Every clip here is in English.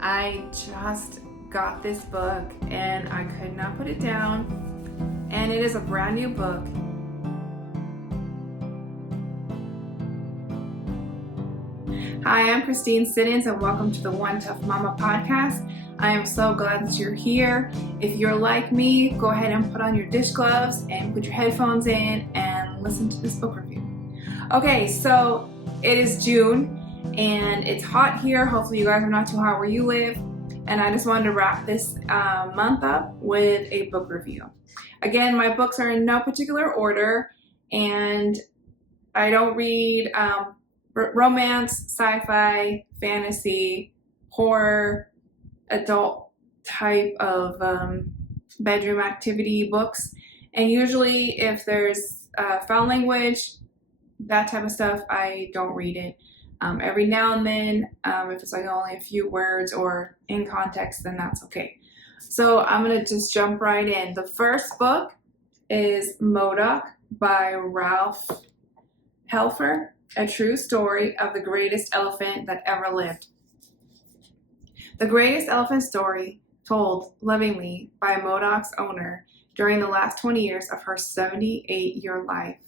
I just got this book and I could not put it down, and it is a brand new book. Hi, I'm Christine Siddons and welcome to the One Tough Mama podcast. I am so glad that you're here. If you're like me, go ahead and put on your dish gloves and put your headphones in and listen to this book review. Okay, so it is June and it's hot here. Hopefully you guys are not too hot where you live. And I just wanted to wrap this month up with a book review. Again, my books are in no particular order, and I don't read romance, sci-fi, fantasy, horror, adult type of bedroom activity books. And usually if there's foul language, that type of stuff, I don't read it. Every now and then, if it's like only a few words or in context, then that's okay. So I'm going to just jump right in. The first book is Modoc by Ralph Helfer, a true story of the greatest elephant that ever lived. The greatest elephant story told lovingly by Modoc's owner during the last 20 years of her 78-year life.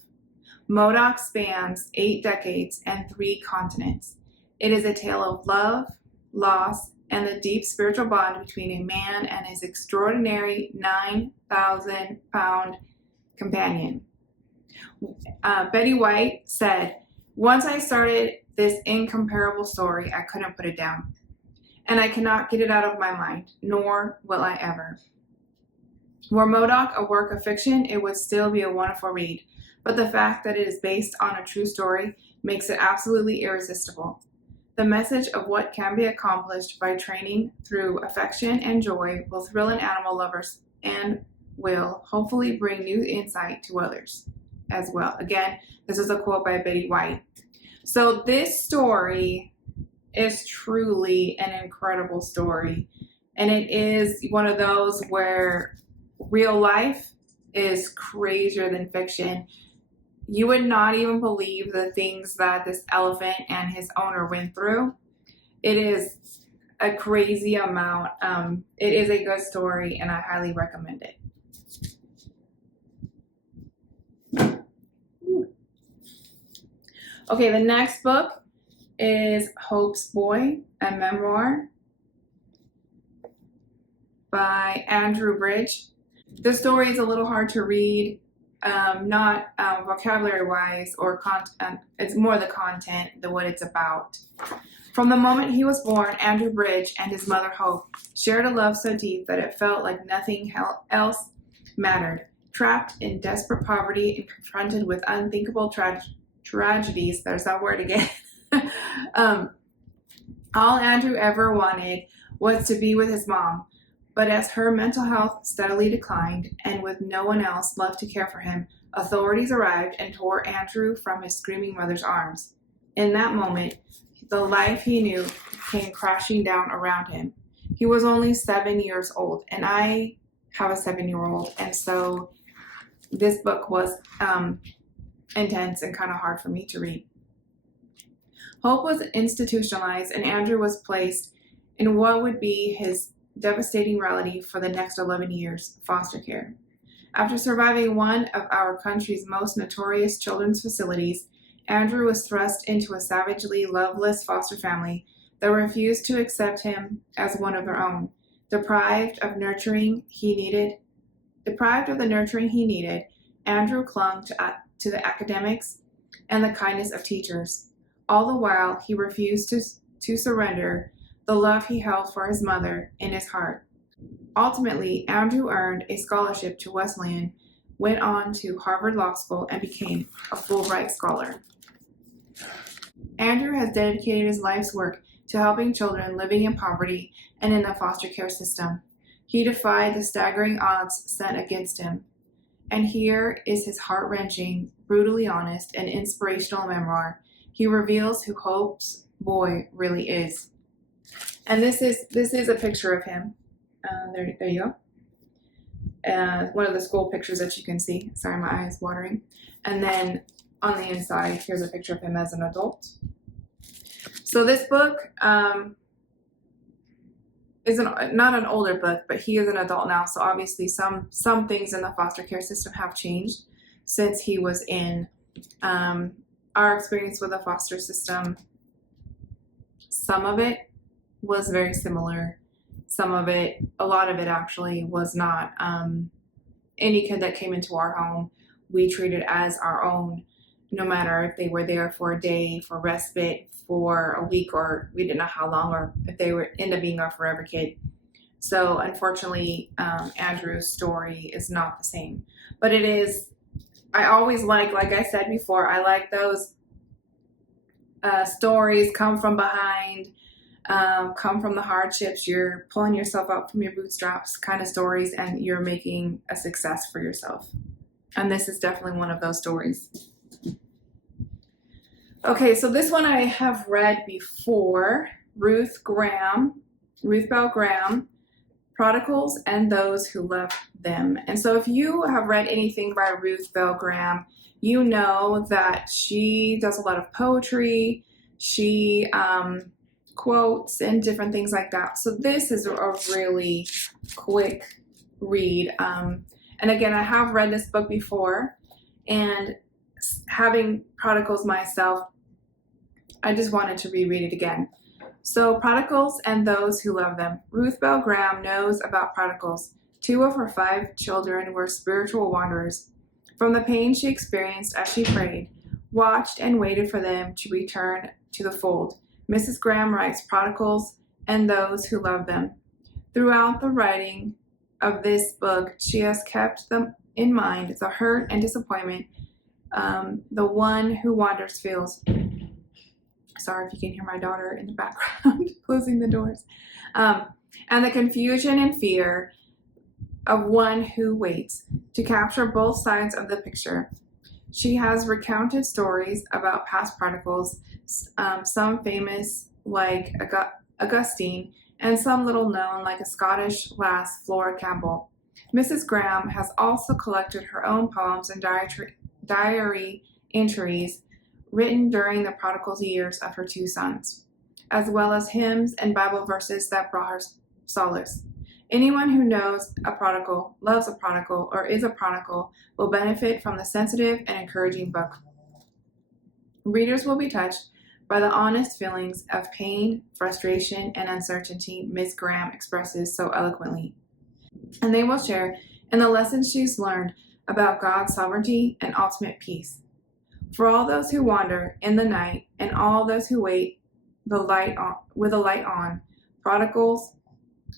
Modoc spans 8 decades and 3 continents. It is a tale of love, loss, and the deep spiritual bond between a man and his extraordinary 9,000-pound companion. Betty White said, "Once I started this incomparable story, I couldn't put it down. And I cannot get it out of my mind, nor will I ever." Were Modoc a work of fiction, it would still be a wonderful read. But the fact that it is based on a true story makes it absolutely irresistible. The message of what can be accomplished by training through affection and joy will thrill animal lovers and will hopefully bring new insight to others as well. Again, this is a quote by Betty White. So this story is truly an incredible story. And it is one of those where real life is crazier than fiction. You would not even believe the things that this elephant and his owner went through. It is a crazy amount. It is a good story, and I highly recommend it. Okay, the next book is Hope's Boy, a memoir by Andrew Bridge. The story is a little hard to read. Not vocabulary-wise or content. It's more the content than what it's about. From the moment he was born, Andrew Bridge and his mother Hope shared a love so deep that it felt like nothing else mattered. Trapped in desperate poverty and confronted with unthinkable tragedies, there's that word again, all Andrew ever wanted was to be with his mom. But as her mental health steadily declined, and with no one else left to care for him, authorities arrived and tore Andrew from his screaming mother's arms. In that moment, the life he knew came crashing down around him. He was only 7 years old, and I have a 7-year-old, and so this book was intense and kind of hard for me to read. Hope was institutionalized, and Andrew was placed in what would be his devastating reality for the next 11 years, foster care. After surviving one of our country's most notorious children's facilities, Andrew was thrust into a savagely loveless foster family that refused to accept him as one of their own. Deprived of the nurturing he needed, Andrew clung to the academics and the kindness of teachers. All the while, he refused to surrender the love he held for his mother in his heart. Ultimately, Andrew earned a scholarship to Wesleyan, went on to Harvard Law School, and became a Fulbright scholar. Andrew has dedicated his life's work to helping children living in poverty and in the foster care system. He defied the staggering odds set against him. And here is his heart-wrenching, brutally honest, and inspirational memoir. He reveals who Hope's boy really is. And this is a picture of him. There you go. One of the school pictures that you can see. Sorry, my eye is watering. And then on the inside, here's a picture of him as an adult. So this book not an older book, but he is an adult now. So obviously some things in the foster care system have changed since he was in. Our experience with the foster system, some of it was very similar. Some of it, a lot of it actually was not. Any kid that came into our home, we treated as our own, no matter if they were there for a day, for respite, for a week, or we didn't know how long, or if they were end up being our forever kid. So unfortunately, Andrew's story is not the same. But it is, I always like I said before, I like those stories come from behind, come from the hardships, you're pulling yourself up from your bootstraps kind of stories, and you're making a success for yourself. And this is definitely one of those stories. Okay, so this one I have read before, Ruth Bell Graham, Prodigals and Those Who Love Them. And so if you have read anything by Ruth Bell Graham, you know that she does a lot of poetry. She quotes and different things like that. So this is a really quick read. And again, I have read this book before, and having prodigals myself, I just wanted to reread it again. So, Prodigals and Those Who Love Them. Ruth Bell Graham knows about prodigals. 2 of her 5 children were spiritual wanderers. From the pain she experienced as she prayed, watched and waited for them to return to the fold, Mrs. Graham writes Prodigals and Those Who Love Them. Throughout the writing of this book, she has kept them in mind, the hurt and disappointment the one who wanders feels. Sorry if you can hear my daughter in the background closing the doors. And the confusion and fear of one who waits, to capture both sides of the picture. She has recounted stories about past prodigals, some famous like Augustine, and some little known like a Scottish lass, Flora Campbell. Mrs. Graham has also collected her own poems and diary entries written during the prodigal years of her 2 sons, as well as hymns and Bible verses that brought her solace. Anyone who knows a prodigal, loves a prodigal, or is a prodigal will benefit from the sensitive and encouraging book. Readers will be touched by the honest feelings of pain, frustration, and uncertainty Miss Graham expresses so eloquently, and they will share in the lessons she's learned about God's sovereignty and ultimate peace. For all those who wander in the night and all those who wait with a light on, prodigals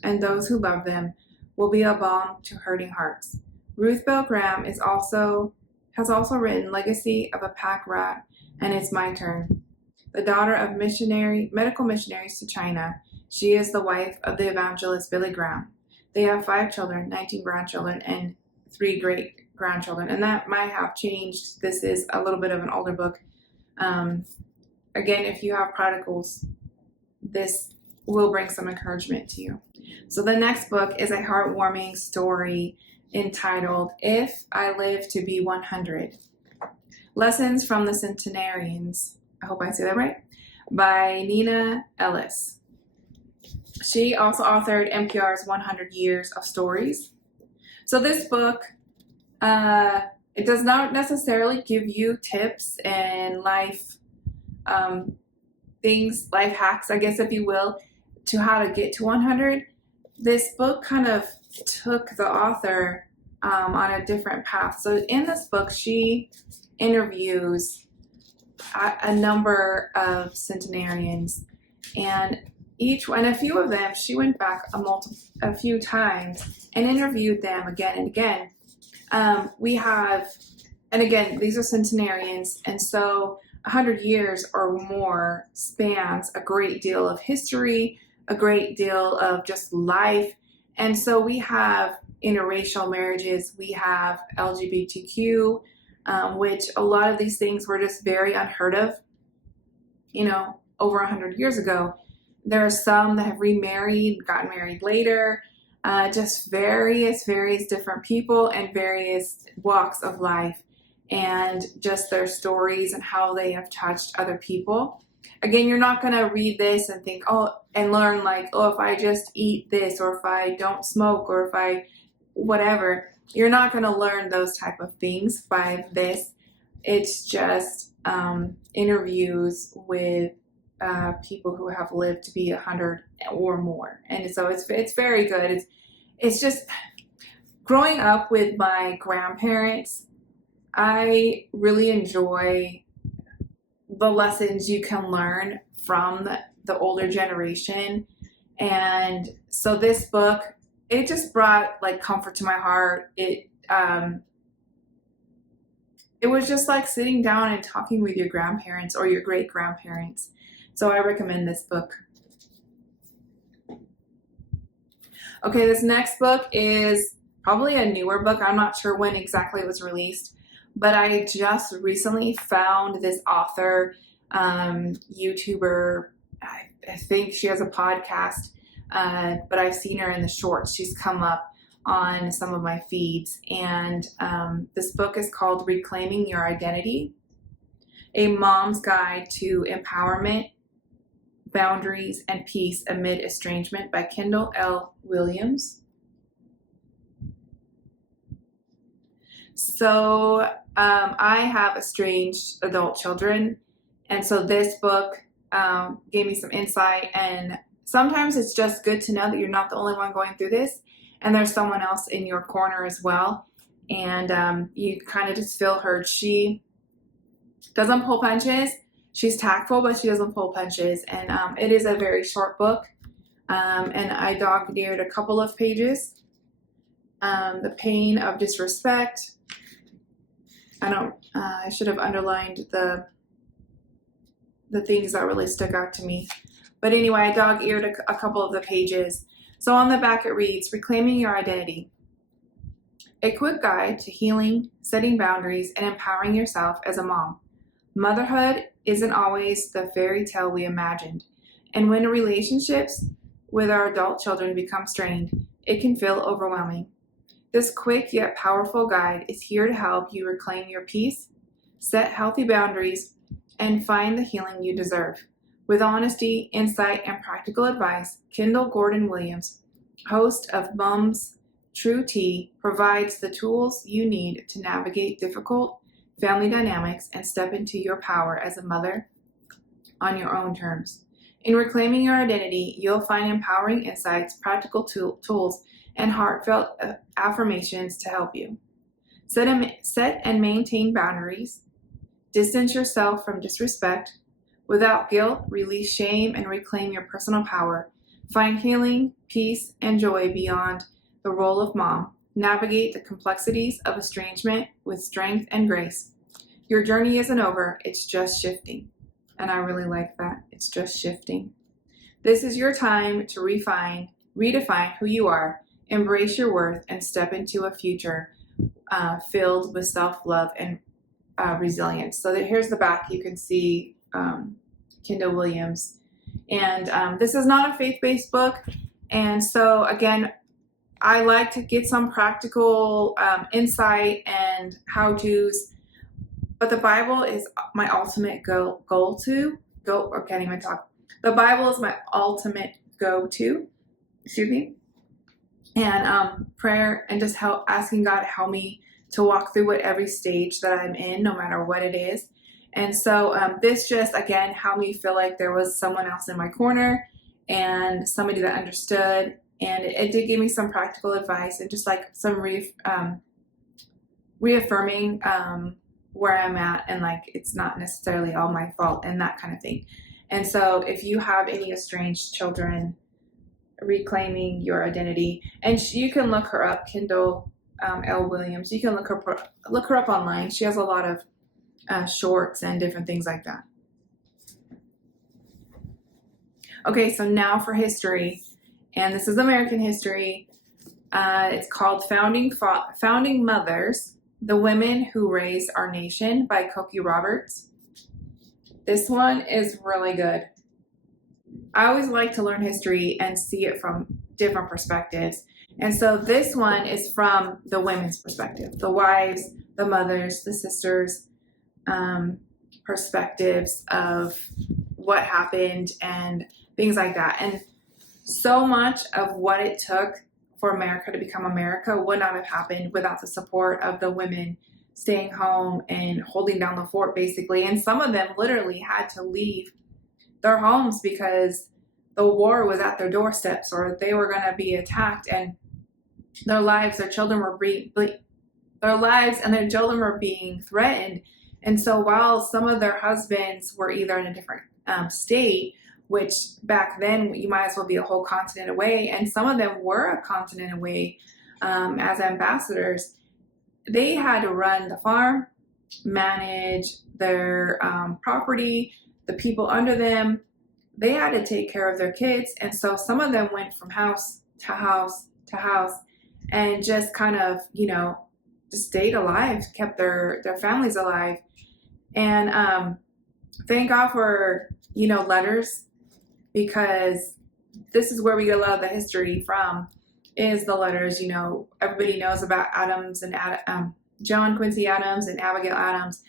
and those who love them will be a balm to hurting hearts. Ruth Bell Graham has also written Legacy of a Pack Rat and It's My Turn. The daughter of medical missionaries to China, she is the wife of the evangelist Billy Graham. They have 5 children, 19 grandchildren, and 3 great-grandchildren, and that might have changed. This is a little bit of an older book. Again, if you have prodigals, this will bring some encouragement to you. So the next book is a heartwarming story entitled If I Live to Be 100, Lessons from the Centenarians, I hope I say that right, by Nina Ellis. She also authored NPR's 100 Years of Stories. So this book, it does not necessarily give you tips and life things, life hacks, I guess, if you will, to how to get to 100. This book kind of took the author on a different path. So in this book, she interviews a number of centenarians, and a few of them, she went back a few times and interviewed them again and again. And again, these are centenarians, and so 100 years or more spans a great deal of history, a great deal of just life. And so we have interracial marriages, we have LGBTQ, which a lot of these things were just very unheard of, over 100 years ago. There are some that have remarried, gotten married later, just various different people and various walks of life, and just their stories and how they have touched other people. again, you're not going to read this and think, oh, and learn like, oh, if I just eat this, or if I don't smoke, or if I whatever. You're not going to learn those type of things by this. It's just interviews with people who have lived to be 100 or more, and so it's very good. It's just growing up with my grandparents. I really enjoy the lessons you can learn from the older generation, and so this book, it just brought like comfort to my heart. It was just like sitting down and talking with your grandparents or your great grandparents. So I recommend this book. Okay, this next book is probably a newer book. I'm not sure when exactly it was released, but I just recently found this author, YouTuber. I think she has a podcast, but I've seen her in the shorts. She's come up on some of my feeds, and this book is called Reclaiming Your Identity, A Mom's Guide to Empowerment, Boundaries, and Peace Amid Estrangement by Kendall L. Williams. So I have estranged adult children, and so this book gave me some insight, and sometimes it's just good to know that you're not the only one going through this, and there's someone else in your corner as well, and you kind of just feel heard. She doesn't pull punches. She's tactful, but she doesn't pull punches, and it is a very short book, and I dog-eared a couple of pages. The pain of disrespect. I should have underlined the things that really stuck out to me. But anyway, I dog-eared a couple of the pages. So on the back it reads, Reclaiming Your Identity. A quick guide to healing, setting boundaries, and empowering yourself as a mom. Motherhood isn't always the fairy tale we imagined. And when relationships with our adult children become strained, it can feel overwhelming. This quick yet powerful guide is here to help you reclaim your peace, set healthy boundaries, and find the healing you deserve. With honesty, insight, and practical advice, Kendall Gordon Williams, host of Mom's True Tea, provides the tools you need to navigate difficult family dynamics and step into your power as a mother on your own terms. In Reclaiming Your Identity, you'll find empowering insights, practical tools, and heartfelt affirmations to help you. Set and maintain boundaries. Distance yourself from disrespect. Without guilt, release shame and reclaim your personal power. Find healing, peace, and joy beyond the role of mom. Navigate the complexities of estrangement with strength and grace. Your journey isn't over, it's just shifting. And I really like that. It's just shifting. This is your time to redefine who you are, embrace your worth, and step into a future filled with self-love and resilience. So here's the back. You can see Kendall Williams. And this is not a faith-based book. And so, again, I like to get some practical insight and how-tos. But the Bible is my ultimate go-to. I can't even talk. The Bible is my ultimate go-to. Excuse me. And prayer and just asking God to help me to walk through every stage that I'm in, no matter what it is. And so this just, again, helped me feel like there was someone else in my corner and somebody that understood. And it did give me some practical advice and just like some reaffirming where I'm at, and like it's not necessarily all my fault and that kind of thing. And so if you have any estranged children, Reclaiming Your Identity, and you can look her up, Kendall L. Williams. You can look her up online. She has a lot of shorts and different things like that. Okay, so now for history, and this is American history. It's called Founding Mothers, The Women Who Raised Our Nation by Cokie Roberts. This one is really good. I always like to learn history and see it from different perspectives. And so this one is from the women's perspective, the wives, the mothers, the sisters, perspectives of what happened and things like that. And so much of what it took for America to become America would not have happened without the support of the women staying home and holding down the fort, basically. And some of them literally had to leave their homes because the war was at their doorsteps, or they were going to be attacked, and their lives and their children were being threatened. And so while some of their husbands were either in a different state, which back then you might as well be a whole continent away, and some of them were a continent away as ambassadors, they had to run the farm, manage their property, the people under them. They had to take care of their kids. And so some of them went from house to house to house and just kind of, just stayed alive, kept their families alive. And thank God for, letters, because this is where we get a lot of the history from, is the letters. Everybody knows about John Quincy Adams and Abigail Adams.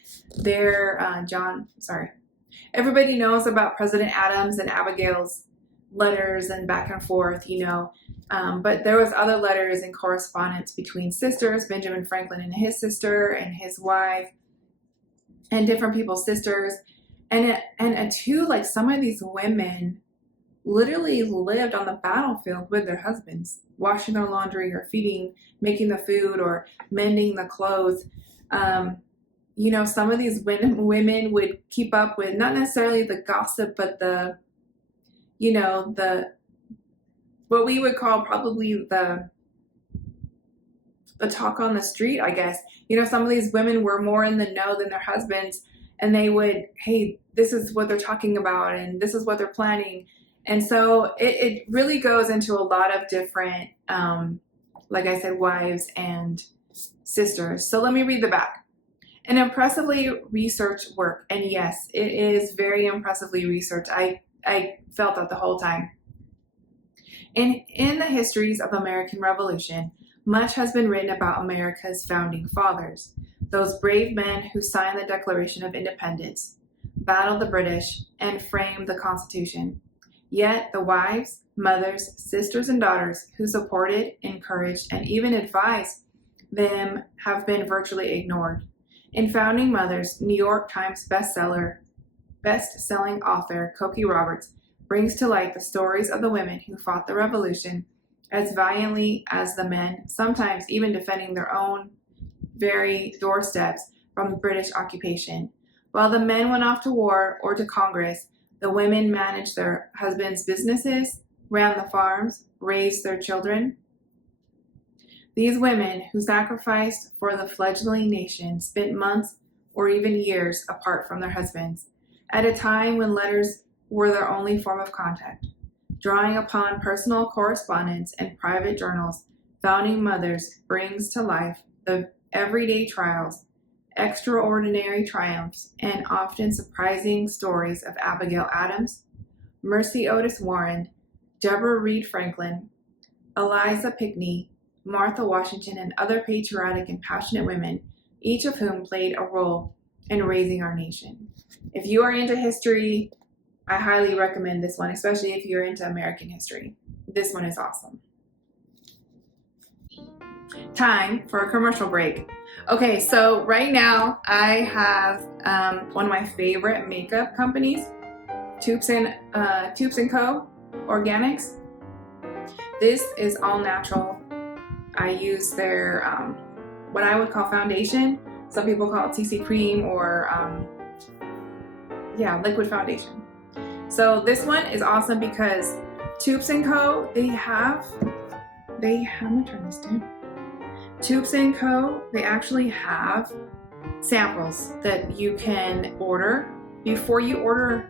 Everybody knows about President Adams and Abigail's letters and back and forth, but there was other letters and correspondence between sisters, Benjamin Franklin and his sister and his wife, and different people's sisters. And too, like, some of these women literally lived on the battlefield with their husbands, washing their laundry or feeding, making the food or mending the clothes. Some of these women would keep up with not necessarily the gossip, but the what we would call probably the talk on the street, I guess. Some of these women were more in the know than their husbands, and they would, hey, this is what they're talking about, and this is what they're planning. And so it really goes into a lot of different, like I said, wives and sisters. So let me read the back. An impressively researched work. And yes, it is very impressively researched. I felt that the whole time. In the histories of the American Revolution, much has been written about America's founding fathers, those brave men who signed the Declaration of Independence, battled the British, and framed the Constitution. Yet the wives, mothers, sisters, and daughters who supported, encouraged, and even advised them have been virtually ignored. In Founding Mothers, New York Times best-selling author Cokie Roberts brings to light the stories of the women who fought the revolution as valiantly as the men, sometimes even defending their own very doorsteps from the British occupation. While the men went off to war or to Congress, the women managed their husbands' businesses, ran the farms, raised their children. These women who sacrificed for the fledgling nation spent months or even years apart from their husbands, at a time when letters were their only form of contact. Drawing upon personal correspondence and private journals, Founding Mothers brings to life the everyday trials, extraordinary triumphs, and often surprising stories of Abigail Adams, Mercy Otis Warren, Deborah Reed Franklin, Eliza Pinckney, Martha Washington, and other patriotic and passionate women, each of whom played a role in raising our nation. If you are into history, I highly recommend this one, especially if you're into American history. This one is awesome. Time for a commercial break. Okay, so right now I have one of my favorite makeup companies, Toups Co Organics. This is all natural. I use their what I would call foundation. Some people call it CC cream or liquid foundation. So this one is awesome because Toups Co, I'm gonna turn this down. Toups Co, they actually have samples that you can order. Before you order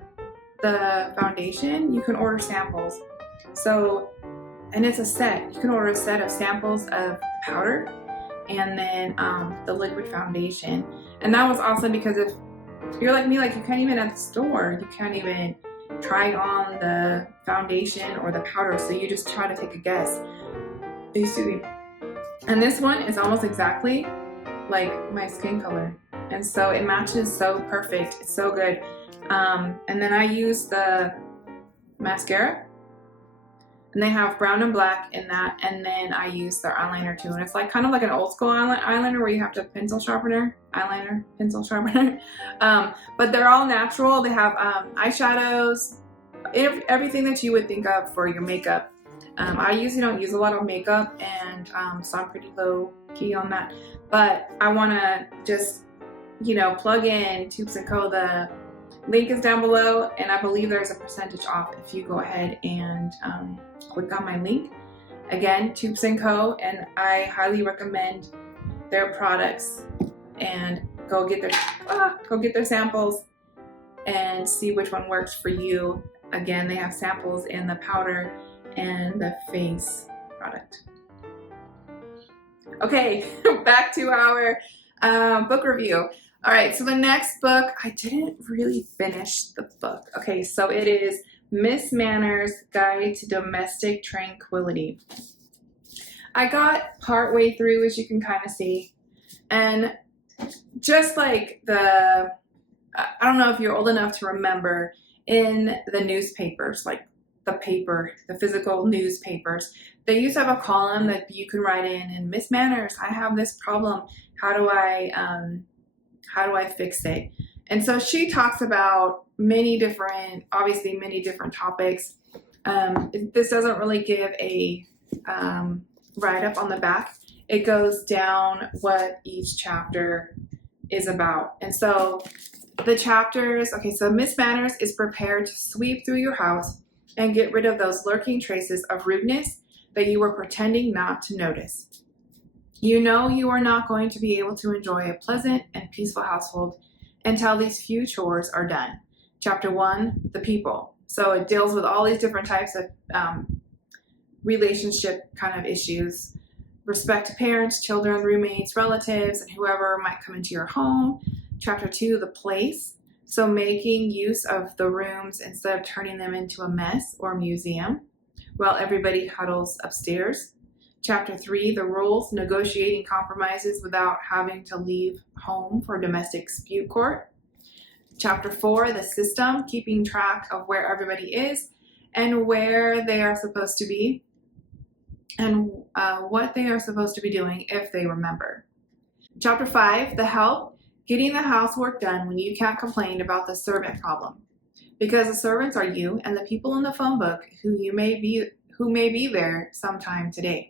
the foundation, you can order samples. So, and it's a set. You can order a set of samples of powder and then the liquid foundation. And that was awesome because if you're like me, like you can't even at the store, you can't even try on the foundation or the powder, so you just try to take a guess. And this one is almost exactly like my skin color, and so it matches so perfect. It's so good. And then I use the mascara, and they have brown and black in that, and then I use their eyeliner too, and it's like kind of like an old school eyeliner where you have to pencil sharpener. But they're all natural. They have eyeshadows, everything that you would think of for your makeup. I usually don't use a lot of makeup, and so I'm pretty low key on that, but I want to just, plug in Toups Co. The link is down below, and I believe there's a percentage off if you go ahead and click on my link. Again, Toups Co. And I highly recommend their products, and go get their samples and see which one works for you. Again, they have samples in the powder and the face product. Okay, back to our book review. All right, so the next book, I didn't really finish the book. Okay, so it is Miss Manners' Guide to Domestic Tranquility. I got partway through, as you can kind of see, and just like I don't know if you're old enough to remember, in the newspapers, like the physical newspapers, they used to have a column that you can write in, and Miss Manners, I have this problem. How do I fix it? And so she talks about many different topics. This doesn't really give a write-up on the back. It goes down what each chapter is about. And so the chapters, so Miss Manners is prepared to sweep through your house and get rid of those lurking traces of rudeness that you were pretending not to notice. You know you are not going to be able to enjoy a pleasant and peaceful household until these few chores are done. Chapter 1, the people. So it deals with all these different types of relationship kind of issues. Respect to parents, children, roommates, relatives, and whoever might come into your home. Chapter 2, the place. So making use of the rooms instead of turning them into a mess or museum while everybody huddles upstairs. Chapter 3, the rules, negotiating compromises without having to leave home for domestic dispute court. Chapter 4, the system, keeping track of where everybody is and where they are supposed to be, and what they are supposed to be doing if they remember. Chapter 5, the help, getting the housework done when you can't complain about the servant problem, because the servants are you and the people in the phone book who may be there sometime today.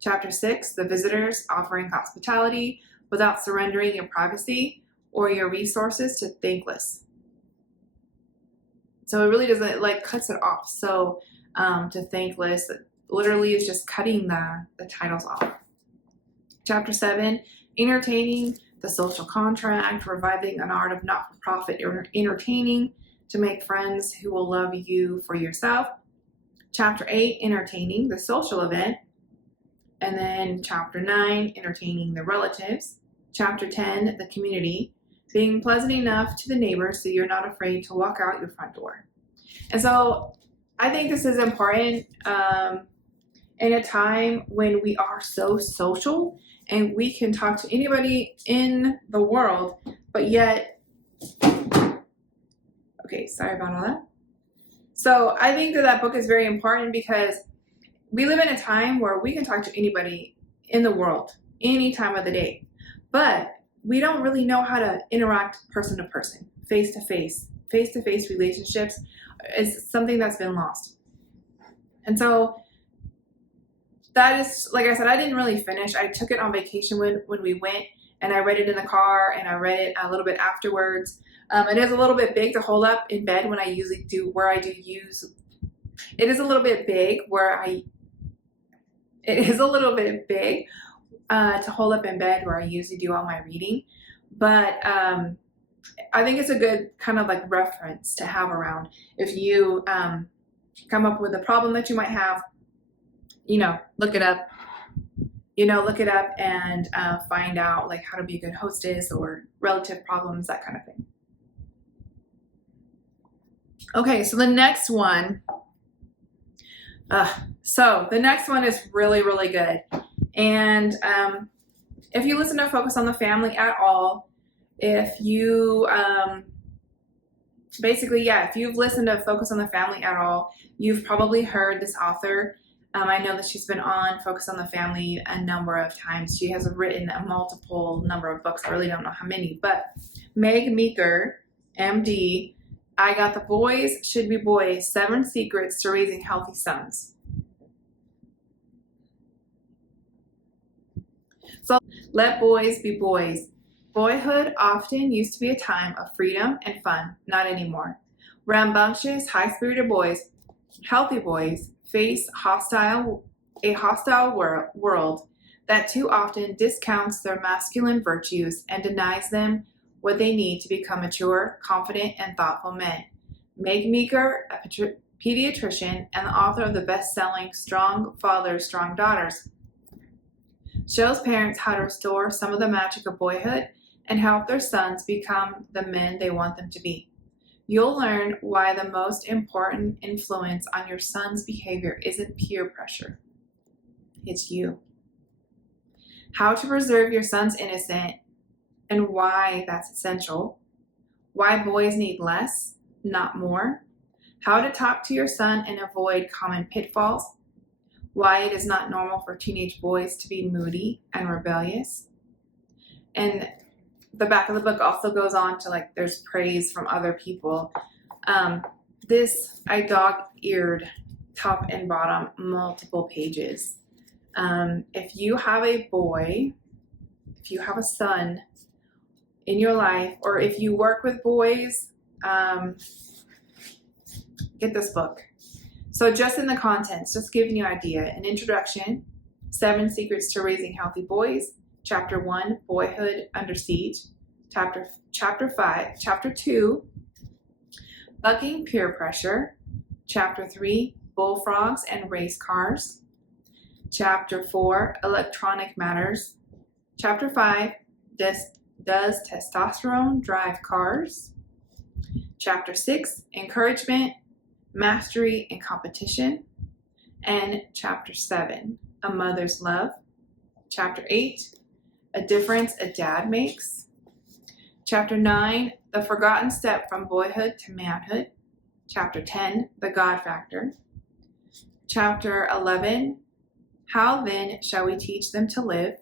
Chapter 6, the visitors, offering hospitality without surrendering your privacy or your resources to thankless. So it really doesn't, cuts it off. So to thankless literally is just cutting the titles off. Chapter 7, entertaining, the social contract, reviving an art of not-for-profit entertaining to make friends who will love you for yourself. Chapter 8, entertaining, the social event. And then Chapter 9, entertaining the relatives. Chapter 10, the community, being pleasant enough to the neighbors so you're not afraid to walk out your front door. And so I think this is important in a time when we are so social and we can talk to anybody in the world, but yet, okay, sorry about all that. So I think that book is very important because we live in a time where we can talk to anybody in the world, any time of the day, but we don't really know how to interact person to person, face to face. Face-to-face relationships is something that's been lost. And so that is, like I said, I didn't really finish. I took it on vacation when we went, and I read it in the car, and I read it a little bit afterwards. It is a little bit big to hold up in bed when I usually do, it is a little bit big to hold up in bed where I usually do all my reading. But I think it's a good kind of reference to have around. If you come up with a problem that you might have, look it up. Look it up and find out how to be a good hostess or relative problems, that kind of thing. Okay, so the next one. The next one is really, really good. And if you listen to Focus on the Family at all, if you basically, yeah, if you've listened to Focus on the Family at all, you've probably heard this author. I know that she's been on Focus on the Family a number of times. She has written a multiple number of books. I really don't know how many, but Meg Meeker, MD, I Got the Boys, Should Be Boys, 7 Secrets to Raising Healthy Sons. So let boys be boys. Boyhood often used to be a time of freedom and fun, not anymore. Rambunctious, high-spirited boys, healthy boys, face a hostile world that too often discounts their masculine virtues and denies them what they need to become mature, confident, and thoughtful men. Meg Meeker, a pediatrician and the author of the best-selling Strong Fathers, Strong Daughters, shows parents how to restore some of the magic of boyhood and help their sons become the men they want them to be. You'll learn why the most important influence on your son's behavior isn't peer pressure. It's you. How to preserve your son's innocence and why that's essential. Why boys need less, not more. How to talk to your son and avoid common pitfalls. Why it is not normal for teenage boys to be moody and rebellious. And the back of the book also goes on to, like, there's praise from other people. I dog-eared top and bottom, multiple pages. If you have a boy, if you have a son in your life, or if you work with boys, get this book. So just in the contents, just giving you an idea, an introduction, 7 Secrets to Raising Healthy Boys, Chapter 1, Boyhood Under Siege, Chapter 5, Chapter 2, Bucking Peer Pressure, Chapter 3, Bullfrogs and Race Cars, Chapter 4, Electronic Matters, Chapter 5, Does Testosterone Drive Cars, Chapter 6, Encouragement, Mastery and Competition, and Chapter 7, A Mother's Love, Chapter 8, A Difference a Dad Makes, Chapter 9, The Forgotten Step from Boyhood to Manhood, Chapter 10, The God Factor, Chapter 11, How Then Shall We Teach Them to Live,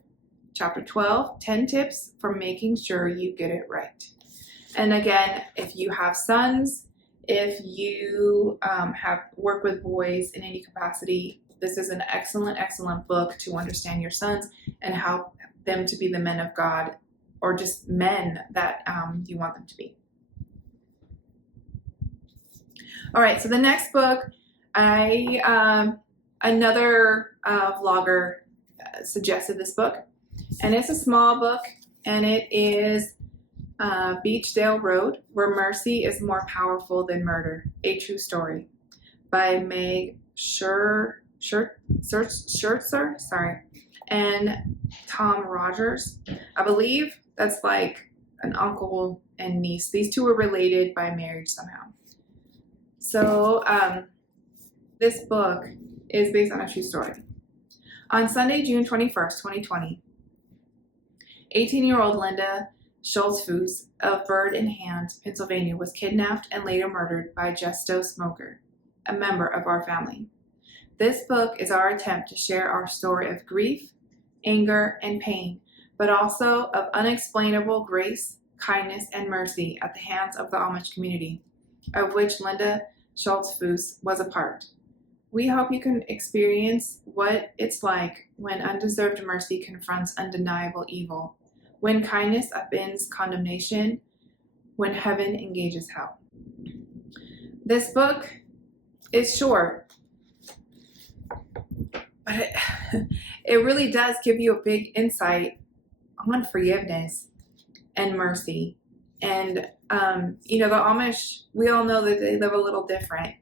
Chapter 12, 10 Tips for Making Sure You Get It Right. And again, if you have sons, if you have worked with boys in any capacity, this is an excellent, excellent book to understand your sons and help them to be the men of God, or just men that you want them to be. All right, so the next book, another vlogger suggested this book, and it's a small book, and it is Beechdale Road, Where Mercy is More Powerful Than Murder, A True Story, by Meg Schertzer, and Tom Rogers. I believe that's like an uncle and niece. These two were related by marriage somehow. So this book is based on a true story. On Sunday, June 21st, 2020, 18-year-old Linda Schultzfuss of Bird in Hand, Pennsylvania, was kidnapped and later murdered by Justo Smoker, a member of our family. This book is our attempt to share our story of grief, anger, and pain, but also of unexplainable grace, kindness, and mercy at the hands of the Amish community, of which Linda Schultzfuss was a part. We hope you can experience what it's like when undeserved mercy confronts undeniable evil, when kindness upends condemnation, when heaven engages hell. This book is short, but it really does give you a big insight on forgiveness and mercy. And, the Amish, we all know that they live a little different.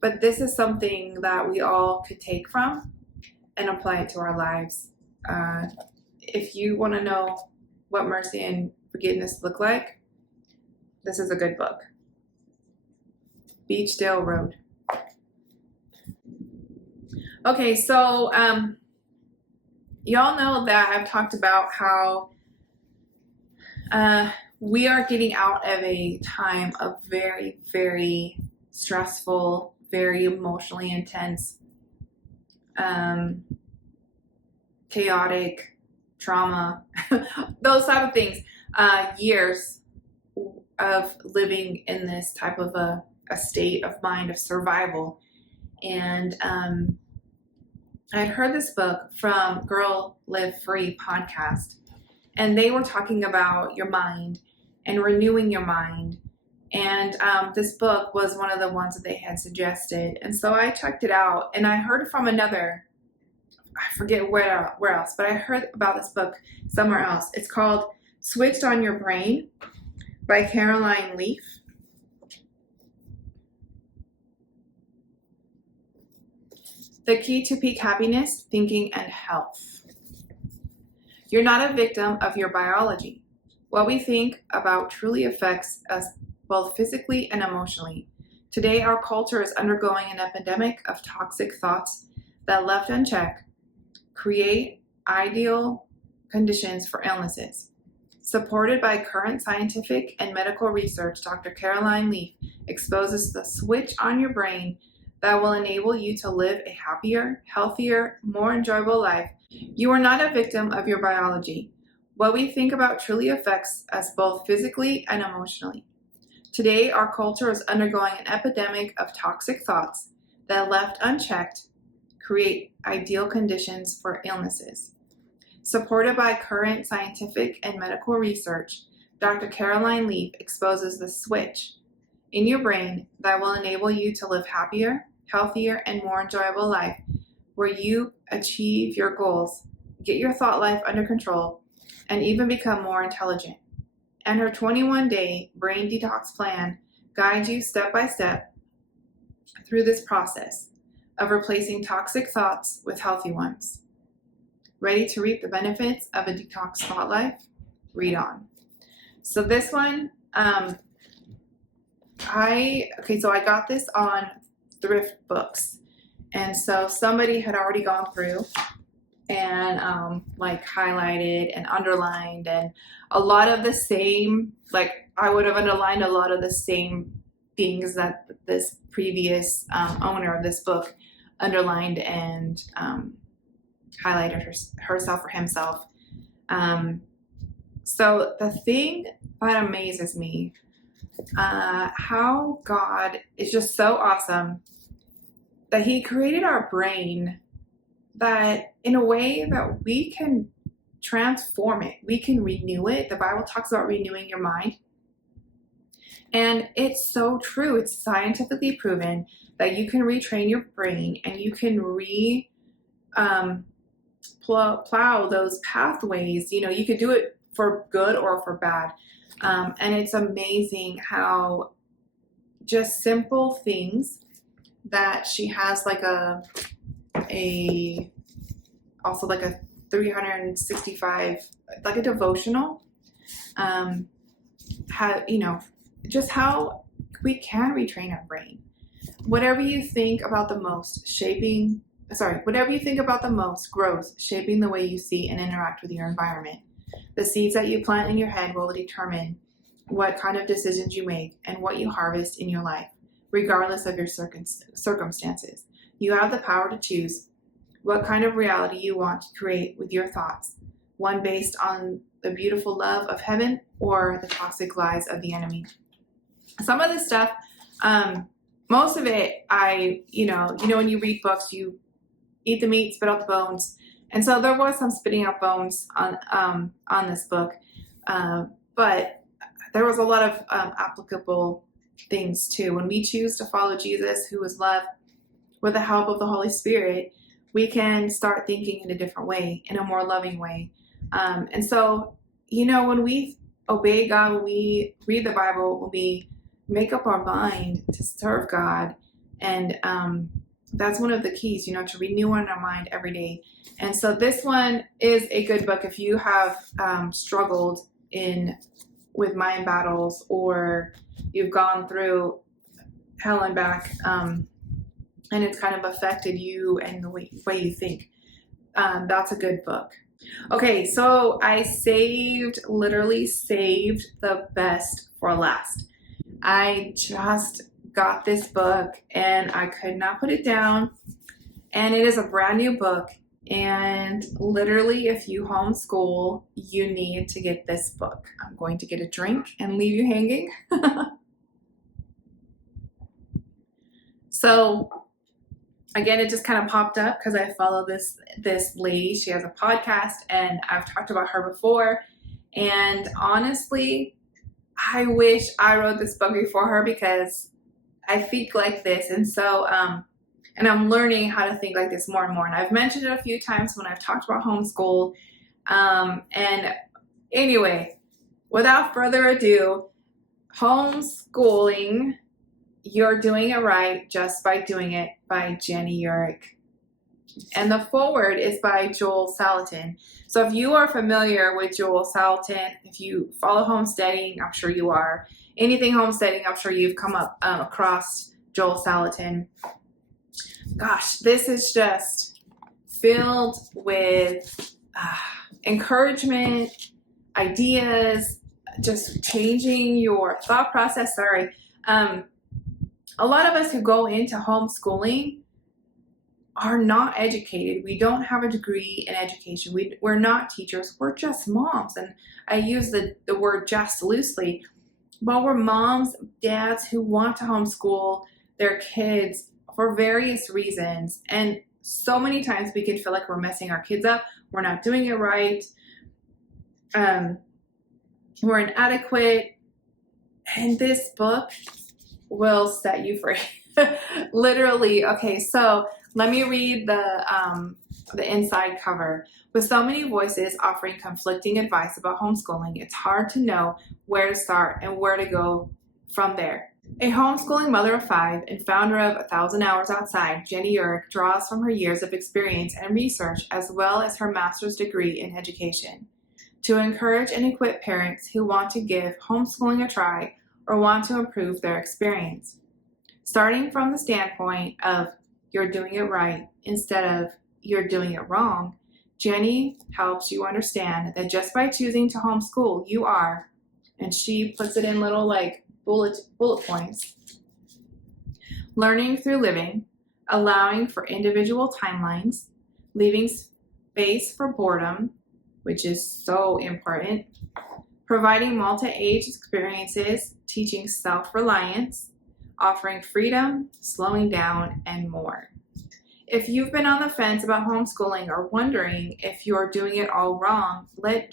But this is something that we all could take from and apply it to our lives. If you want to know what mercy and forgiveness look like, this is a good book. Beechdale Road. Okay, so y'all know that I've talked about how we are getting out of a time of very, very stressful, very emotionally intense, chaotic, trauma, those type of things, years of living in this type of a state of mind of survival. And I'd heard this book from Girl Live Free podcast, and they were talking about your mind and renewing your mind. And this book was one of the ones that they had suggested. And so I checked it out, and I heard from another, I forget where else, but I heard about this book somewhere else. It's called Switched on Your Brain by Caroline Leaf. The Key to Peak Happiness, Thinking, and Health. You're not a victim of your biology. What we think about truly affects us both physically and emotionally. Today, our culture is undergoing an epidemic of toxic thoughts that, left unchecked, create ideal conditions for illnesses. Supported by current scientific and medical research, Dr. Caroline Leaf exposes the switch on your brain that will enable you to live a happier, healthier, more enjoyable life. You are not a victim of your biology. What we think about truly affects us both physically and emotionally. Today, our culture is undergoing an epidemic of toxic thoughts that, left unchecked, create ideal conditions for illnesses. Supported by current scientific and medical research, Dr. Caroline Leaf exposes the switch in your brain that will enable you to live happier, healthier, and more enjoyable life, where you achieve your goals, get your thought life under control, and even become more intelligent. And her 21-day brain detox plan guides you step by step through this process of replacing toxic thoughts with healthy ones. Ready to reap the benefits of a detox thought life? Read on. So this one, I got this on Thrift Books. And so somebody had already gone through and highlighted and underlined, and a lot of the same, I would have underlined a lot of the same things that this previous owner of this book underlined and highlighted herself or himself. So the thing that amazes me, how God is just so awesome that He created our brain that in a way that we can transform it, we can renew it. The Bible talks about renewing your mind. And it's so true. It's scientifically proven that you can retrain your brain and you can plow those pathways. You could do it for good or for bad. And it's amazing how just simple things that she has also a 365, like a devotional, just how we can retrain our brain. Whatever you think about the most grows, shaping the way you see and interact with your environment. The seeds that you plant in your head will determine what kind of decisions you make and what you harvest in your life, regardless of your circumstances. You have the power to choose what kind of reality you want to create with your thoughts, one based on the beautiful love of heaven or the toxic lies of the enemy. Some of this stuff, most of it, when you read books, you eat the meat, spit out the bones. And so there was some spitting out bones on this book, but there was a lot of applicable things too. When we choose to follow Jesus, who is love, with the help of the Holy Spirit, we can start thinking in a different way, in a more loving way. And so, when we obey God, when we read the Bible, when we make up our mind to serve God, and that's one of the keys, to renew our mind every day. And so this one is a good book if you have struggled with mind battles, or you've gone through hell and back, and it's kind of affected you and the way you think. That's a good book. Okay, so I literally saved the best for last. I just got this book and I could not put it down. And it is a brand new book. And literally, if you homeschool, you need to get this book. I'm going to get a drink and leave you hanging. So again, it just kind of popped up because I follow this lady. She has a podcast and I've talked about her before. And honestly, I wish I wrote this book before her because I think like this. And so, and I'm learning how to think like this more and more. And I've mentioned it a few times when I've talked about homeschool. And anyway, without further ado, Homeschooling, You're Doing It Right Just by Doing It by Jenny Urick. And the foreword is by Joel Salatin. So if you are familiar with Joel Salatin, if you follow homesteading, I'm sure you are. Anything homesteading, I'm sure you've come up across Joel Salatin. Gosh, this is just filled with encouragement, ideas, just changing your thought process. A lot of us who go into homeschooling are not educated. We don't have a degree in education. We're not teachers. We're just moms. And I use the word just loosely. But we're moms, dads who want to homeschool their kids for various reasons. And so many times we can feel like we're messing our kids up. We're not doing it right. We're inadequate. And this book will set you free. Literally. Okay, so let me read the inside cover. With so many voices offering conflicting advice about homeschooling, it's hard to know where to start and where to go from there. A homeschooling mother of 5 and founder of 1,000 Hours Outside, Jenny Urick draws from her years of experience and research as well as her master's degree in education to encourage and equip parents who want to give homeschooling a try or want to improve their experience. Starting from the standpoint of you're doing it right instead of you're doing it wrong, Jenny helps you understand that just by choosing to homeschool, you are, and she puts it in little like bullet points, learning through living, allowing for individual timelines, leaving space for boredom, which is so important, providing multi-age experiences, teaching self-reliance, offering freedom, slowing down, and more. If you've been on the fence about homeschooling or wondering if you're doing it all wrong, let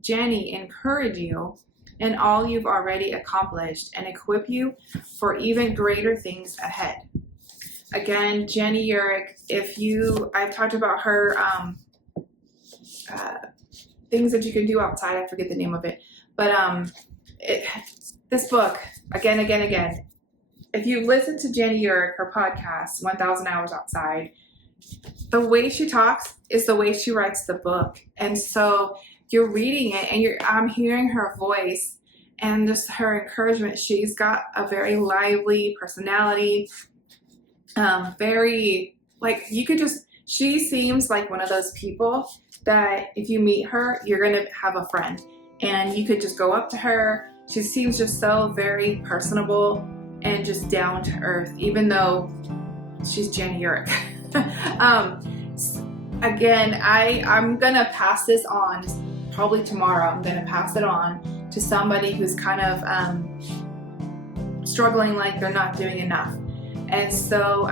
Jenny encourage you in all you've already accomplished and equip you for even greater things ahead. Again, Jenny Urick, I've talked about her things that you can do outside. I forget the name of it. But this book, again, if you've listened to Jenny Urick, her podcast, 1,000 Hours Outside, the way she talks is the way she writes the book. And so you're reading it and I'm hearing her voice and just her encouragement. She's got a very lively personality, she seems like one of those people that if you meet her, you're going to have a friend and you could just go up to her. She seems just so very personable and just down to earth, even though she's Jenny Urick. Again, I'm going to pass this on probably tomorrow. I'm going to pass it on to somebody who's kind of struggling like they're not doing enough. And so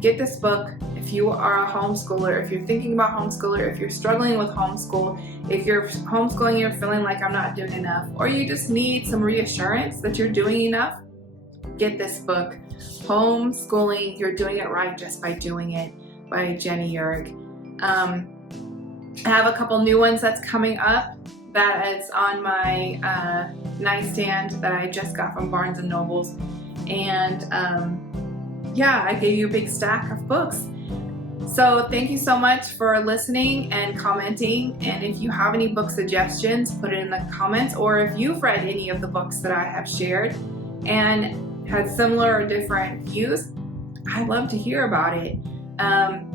get this book. If you are a homeschooler, if you're thinking about homeschooler, if you're struggling with homeschool, if you're homeschooling, you're feeling like I'm not doing enough, or you just need some reassurance that you're doing enough, get this book, Homeschooling, You're Doing It Right Just by Doing It by Jenny Urick. I have a couple new ones that's coming up that is on my nightstand that I just got from Barnes & Nobles. And I gave you a big stack of books. So thank you so much for listening and commenting. And if you have any book suggestions, put it in the comments. Or if you've read any of the books that I have shared and had similar or different views, I'd love to hear about it.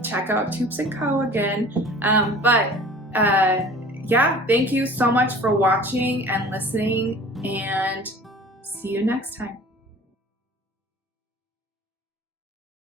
check out Toups Co again. Yeah, thank you so much for watching and listening, and see you next time.